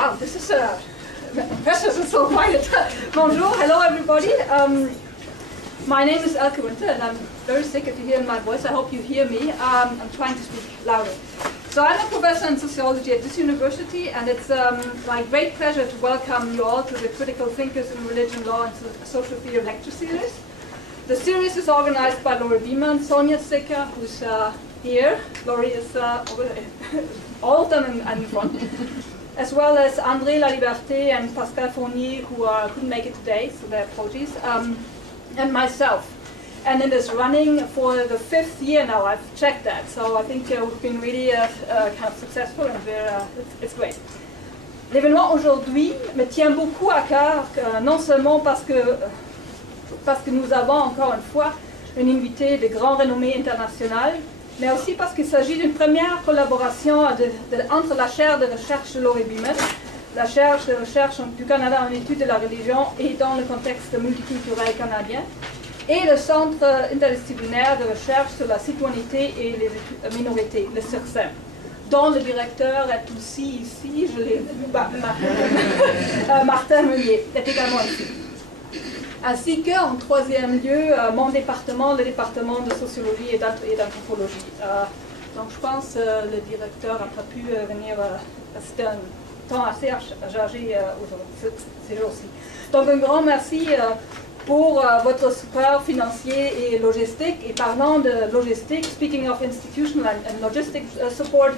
Wow, this is precious and so quiet. Bonjour, hello everybody. My name is Elke Winter and I'm very sick of hearing my voice. I hope you hear me. I'm trying to speak louder. So I'm a professor in sociology at this university, and it's my great pleasure to welcome you all to the Critical Thinkers in Religion, Law and Social Theory lecture series. The series is organized by Laurie Beeman, Sonia Sicker, who's here. Laurie is over there. All of them in front. As well as André Laliberté and Pascal Fournier, who couldn't make it today, so their apologies, and myself. And it is running for the 5th year now. I've checked that, so I think we've been really kind of successful, and it's great. L'événement aujourd'hui me tient beaucoup à cœur, non seulement parce que nous avons encore une fois une invitée de grand renommée internationale, mais aussi parce qu'il s'agit d'une première collaboration entre la chaire de recherche de Laurie Beeman, la chaire de recherche du Canada en études de la religion et dans le contexte multiculturel canadien, et le Centre interdisciplinaire de recherche sur la citoyenneté et les minorités, le CIRCEM, dont le directeur est aussi ici, je l'ai vu, Martin Meunier est également ici. Ainsi qu'en troisième lieu, mon département, le département de sociologie et d'anthropologie. Donc je pense que le directeur n'a pas pu venir, c'était un temps assez chargé ces jours-ci. Donc un grand merci pour votre support financier et logistique. Et parlant de logistique, speaking of institutional and logistic support,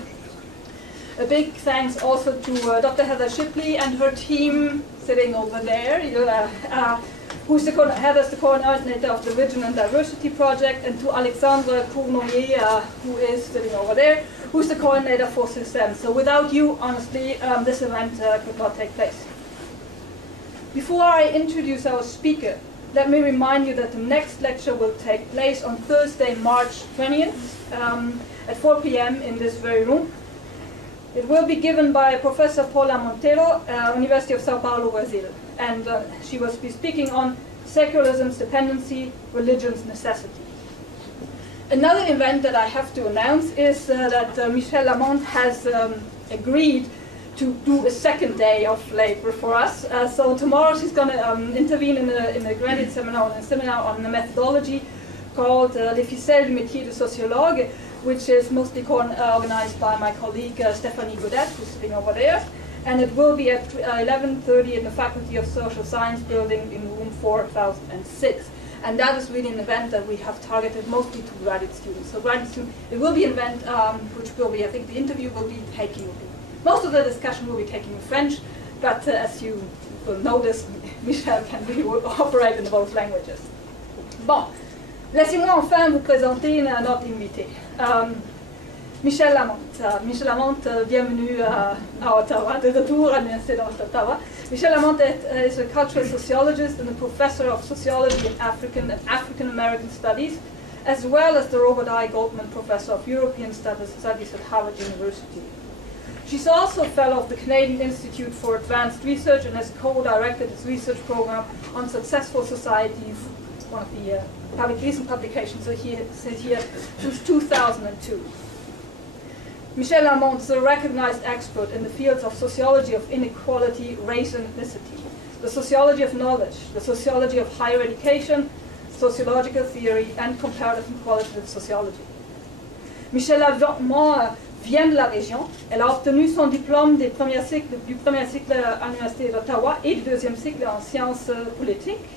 a big thanks also to Dr. Heather Shipley and her team sitting over there, who's the coordinator of the Regional Diversity Project, and to Alexandre Cournoyer, who is sitting over there, who's the coordinator for CIRCEM. So without you, honestly, this event could not take place. Before I introduce our speaker, let me remind you that the next lecture will take place on Thursday, March 20th at 4 p.m. in this very room. It will be given by Professor Paula Monteiro, University of Sao Paulo, Brazil. And she will be speaking on secularism's dependency, religion's necessity. Another event that I have to announce is that Michèle Lamont has agreed to do a second day of labor for us. So tomorrow she's going to intervene in a graduate seminar, on a methodology called Les ficelles du métier de sociologue, which is mostly organized by my colleague Stéphanie Godet, who's sitting over there. And it will be at 11:30 in the Faculty of Social Science building in room 4006. And that is really an event that we have targeted mostly to graduate students. So graduate students, it will be an event which will be, I think the interview will be taking, most of the discussion will be taking in French, but as you will notice, Michèle can really operate in both languages. Bon, laissez-moi enfin vous présenter notre invité. Michèle Lamont. Michèle Lamont, bienvenue à Ottawa, de retour à l'Université d'Ottawa. Michèle Lamont is a cultural sociologist and a professor of sociology and African American studies, as well as the Robert I. Goldman Professor of European Studies at Harvard University. She's also a fellow of the Canadian Institute for Advanced Research and has co-directed its research program on successful societies, one of the recent publications, so he says here, since 2002. Michèle Lamont is a recognized expert in the fields of sociology of inequality, race and ethnicity, the sociology of knowledge, the sociology of higher education, sociological theory, and comparative and qualitative sociology. Michèle Lamont vient de la région. Elle a obtenu son diplôme du premier cycle à l'Université d'Ottawa et du deuxième cycle en sciences politiques.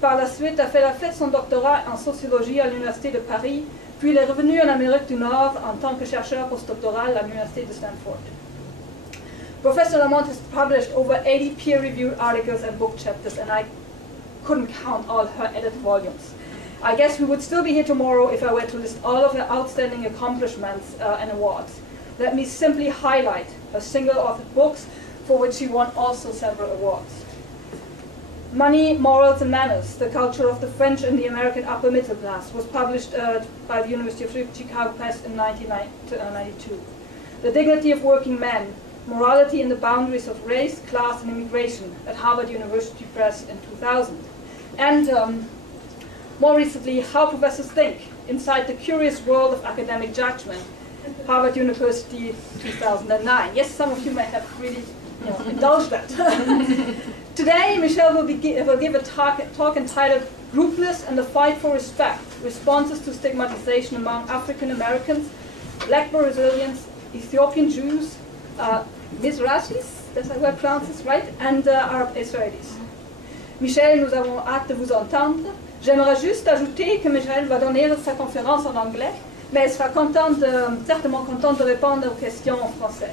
Par la suite, elle a fait son doctorat en sociologie à l'Université de Paris, puis elle est revenue en Amérique du Nord en tant que chercheur postdoctoral à l'Université de Stanford. Professor Lamont has published over 80 peer-reviewed articles and book chapters, and I couldn't count all her edited volumes. I guess we would still be here tomorrow if I were to list all of her outstanding accomplishments and awards. Let me simply highlight her single-authored books, for which she won also several awards. Money, Morals and Manners, The Culture of the French and the American Upper Middle Class, was published by the University of Chicago Press in 1992. The Dignity of Working Men, Morality and the Boundaries of Race, Class and Immigration at Harvard University Press in 2000. And more recently, How Professors Think, Inside the Curious World of Academic Judgment, Harvard University 2009. Yes, some of you may have really indulge that. Today, Michèle will give a talk entitled Groupness and the Fight for Respect, Responses to Stigmatization Among African Americans, Black Brazilians, Ethiopian Jews, Mizrachis, that's how I pronounce this right, and Arab Israelis. Michèle, nous avons hâte de vous entendre. J'aimerais juste ajouter que Michèle va donner sa conférence en anglais, mais elle sera certainement contente de répondre aux questions en français.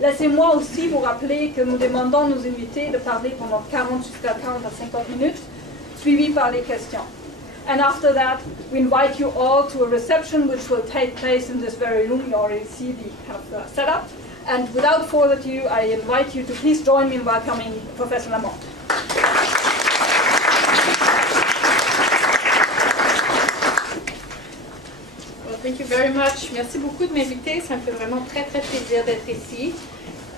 Laissez-moi aussi vous rappeler que nous demandons nos invités de parler pendant 40 jusqu'à 40 à 50 minutes, suivi par les questions. And after that, we invite you all to a reception which will take place in this very room. You already see the kind of setup. And without further ado, I invite you to please join me in welcoming Professor Lamont. Well, thank you very much. Merci beaucoup de m'inviter. Ça me fait vraiment très, très plaisir d'être ici.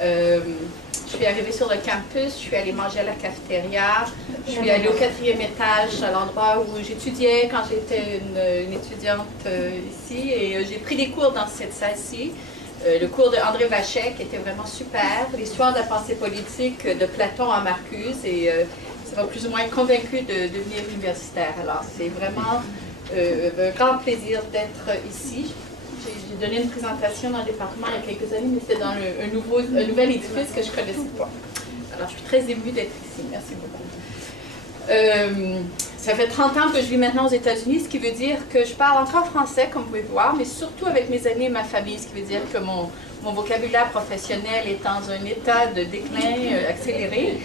Je suis arrivée sur le campus, je suis allée manger à la cafétéria, je suis allée au 4e étage, à l'endroit où j'étudiais quand j'étais une étudiante ici, et j'ai pris des cours dans cette salle-ci. Le cours de André Vachek était vraiment super, l'histoire de la pensée politique de Platon à Marcuse, et ça m'a plus ou moins convaincue de devenir universitaire. Alors c'est vraiment un grand plaisir d'être ici. J'ai donné une présentation dans le département il y a quelques années, mais c'était dans un nouvel édifice que je ne connaissais pas. Alors je suis très émue d'être ici. Merci beaucoup. Ça fait 30 ans que je vis maintenant aux États-Unis, ce qui veut dire que je parle encore français, comme vous pouvez voir, mais surtout avec mes amis et ma famille, ce qui veut dire que mon vocabulaire professionnel est dans un état de déclin accéléré.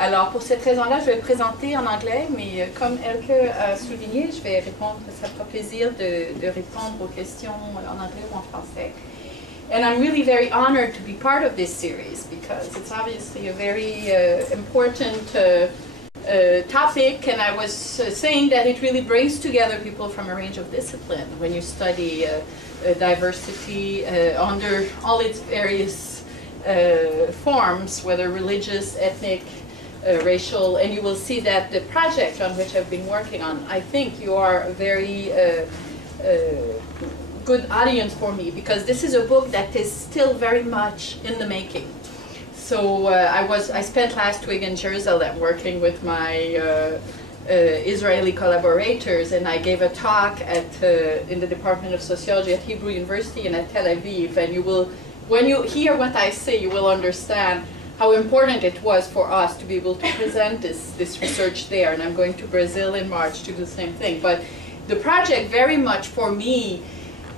Alors, pour cette raison-là, je vais présenter en anglais, mais comme Elke a souligné, je vais répondre, ça me fera plaisir de répondre aux questions en anglais ou en français. And I'm really very honored to be part of this series because it's obviously a very important topic, and I was saying that it really brings together people from a range of discipline when you study diversity under all its various forms, whether religious, ethnic, racial, and you will see that the project on which I've been working on, I think you are a very good audience for me, because this is a book that is still very much in the making. So I spent last week in Jerusalem working with my Israeli collaborators, and I gave a talk in the Department of Sociology at Hebrew University and at Tel Aviv, and when you hear what I say, you will understand how important it was for us to be able to present this research there. And I'm going to Brazil in March to do the same thing. But the project very much for me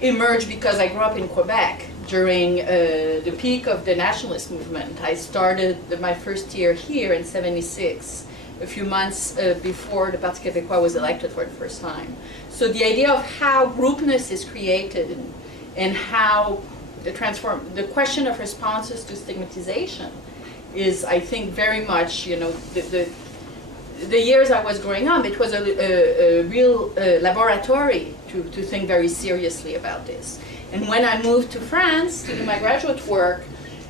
emerged because I grew up in Quebec during the peak of the nationalist movement. I started my first year here in '76, a few months before the Parti Québécois was elected for the first time. So the idea of how groupness is created and how the question of responses to stigmatization is, I think, very much, you know, the years I was growing up, it was a real laboratory to think very seriously about this. And when I moved to France to do my graduate work,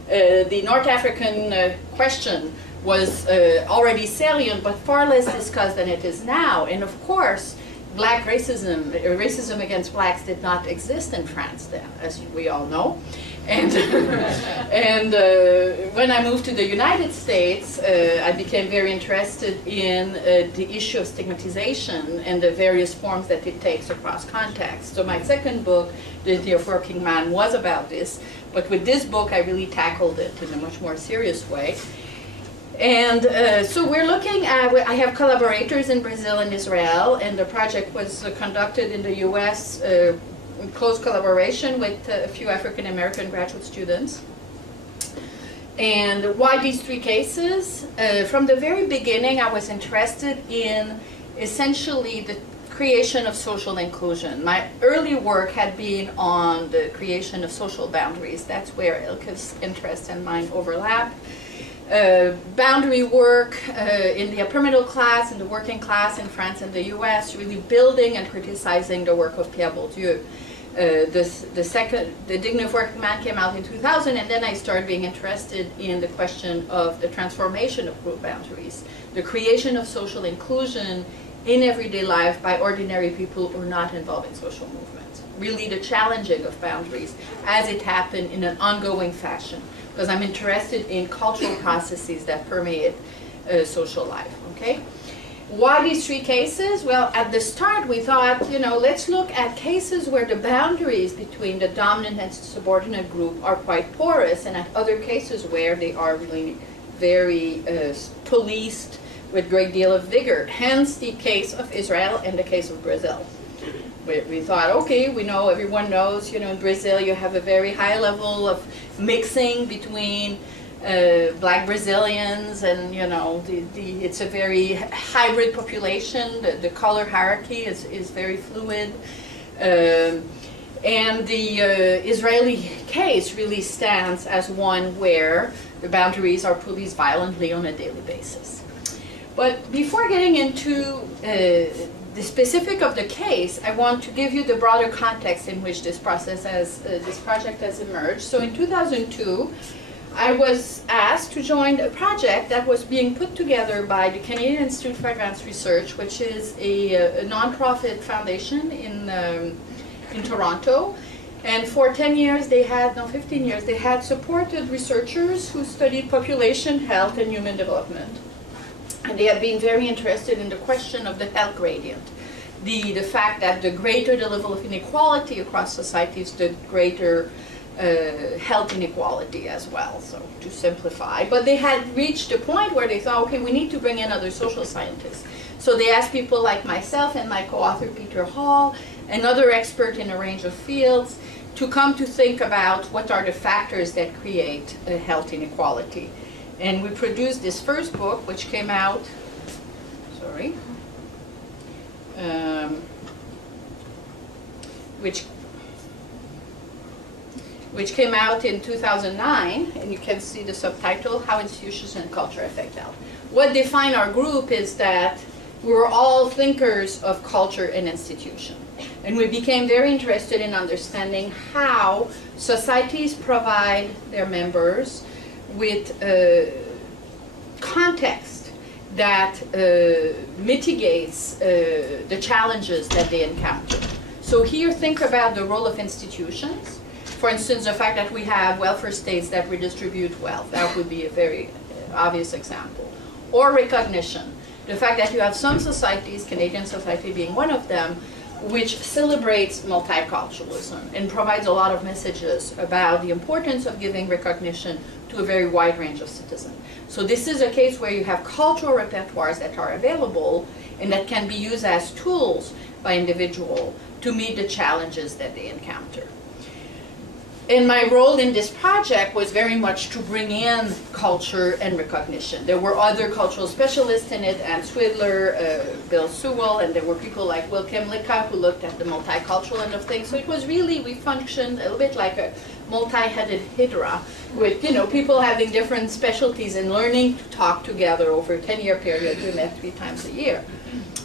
the North African question was already salient, but far less discussed than it is now. And of course, black racism against blacks did not exist in France then, as we all know. And, when I moved to the United States, I became very interested in the issue of stigmatization and the various forms that it takes across contexts. So my second book, The Idea of Working Man, was about this. But with this book, I really tackled it in a much more serious way. And so we're looking at, I have collaborators in Brazil and Israel, and the project was conducted in the US in close collaboration with a few African-American graduate students. And why these three cases? From the very beginning, I was interested in essentially the creation of social inclusion. My early work had been on the creation of social boundaries. That's where Ilke's interest and mine overlap. Boundary work in the upper middle class, in the working class in France and the US, really building and criticizing the work of Pierre Bourdieu. The Dignity of Working Man came out in 2000, and then I started being interested in the question of the transformation of group boundaries, the creation of social inclusion in everyday life by ordinary people who are not involved in social movements. Really the challenging of boundaries as it happened in an ongoing fashion. because I'm interested in cultural processes that permeate social life, okay? Why these three cases? Well, at the start we thought, you know, let's look at cases where the boundaries between the dominant and subordinate group are quite porous, and at other cases where they are really very policed with a great deal of vigor. Hence the case of Israel and the case of Brazil. We thought, okay, we know, everyone knows, you know, in Brazil you have a very high level of mixing between black Brazilians, and you know, it's a very hybrid population. The color hierarchy is very fluid. And the Israeli case really stands as one where the boundaries are policed violently on a daily basis. But before getting into the specific of the case, I want to give you the broader context in which this project has emerged. So in 2002, I was asked to join a project that was being put together by the Canadian Institute for Advanced Research, which is a nonprofit foundation in Toronto. And for 10 years, 15 years, they had supported researchers who studied population health and human development. And they have been very interested in the question of the health gradient. The fact that the greater the level of inequality across societies, the greater health inequality as well, so to simplify. But they had reached a point where they thought, okay, we need to bring in other social scientists. So they asked people like myself and my co-author Peter Hall, another expert in a range of fields, to come to think about what are the factors that create health inequality. And we produced this first book, which came out, which came out in 2009, and you can see the subtitle, How Institutions and Culture Affect Health. What defined our group is that we were all thinkers of culture and institution. And we became very interested in understanding how societies provide their members with context that mitigates the challenges that they encounter. So here, think about the role of institutions. For instance, the fact that we have welfare states that redistribute wealth. That would be a very obvious example. Or recognition. The fact that you have some societies, Canadian society being one of them, which celebrates multiculturalism and provides a lot of messages about the importance of giving recognition to a very wide range of citizens. So this is a case where you have cultural repertoires that are available and that can be used as tools by individuals to meet the challenges that they encounter. And my role in this project was very much to bring in culture and recognition. There were other cultural specialists in it, Anne Swidler, Bill Sewell, and there were people like Will Kemlicka who looked at the multicultural end of things. So it was really, we functioned a little bit like a multi-headed hydra with, you know, people having different specialties and learning to talk together over a 10-year period. We met 3 times a year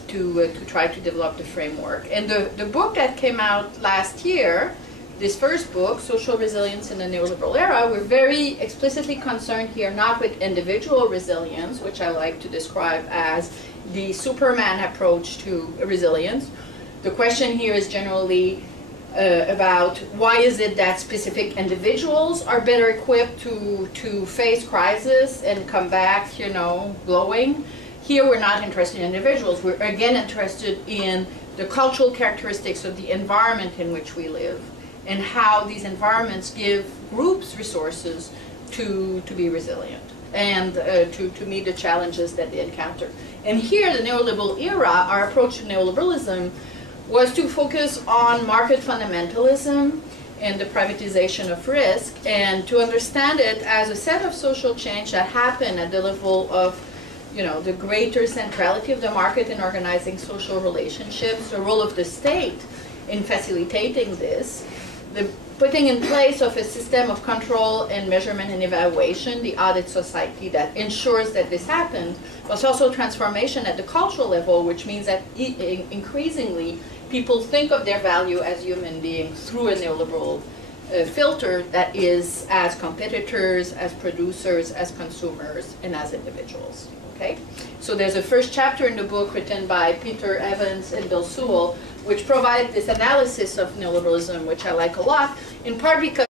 to try to develop the framework. And the book that came out last year, this first book, Social Resilience in the Neoliberal Era, we're very explicitly concerned here not with individual resilience, which I like to describe as the Superman approach to resilience. The question here is generally about why is it that specific individuals are better equipped to face crisis and come back, you know, glowing. Here we're not interested in individuals. We're again interested in the cultural characteristics of the environment in which we live, and how these environments give groups resources to be resilient and to meet the challenges that they encounter. And here, the neoliberal era, our approach to neoliberalism was to focus on market fundamentalism and the privatization of risk, and to understand it as a set of social change that happen at the level of, you know, the greater centrality of the market in organizing social relationships, the role of the state in facilitating this, the putting in place of a system of control and measurement and evaluation, the audit society that ensures that this happens, but also transformation at the cultural level, which means that increasingly people think of their value as human beings through a neoliberal filter that is as competitors, as producers, as consumers, and as individuals. Okay? So there's a first chapter in the book written by Peter Evans and Bill Sewell, which provide this analysis of neoliberalism, which I like a lot, in part because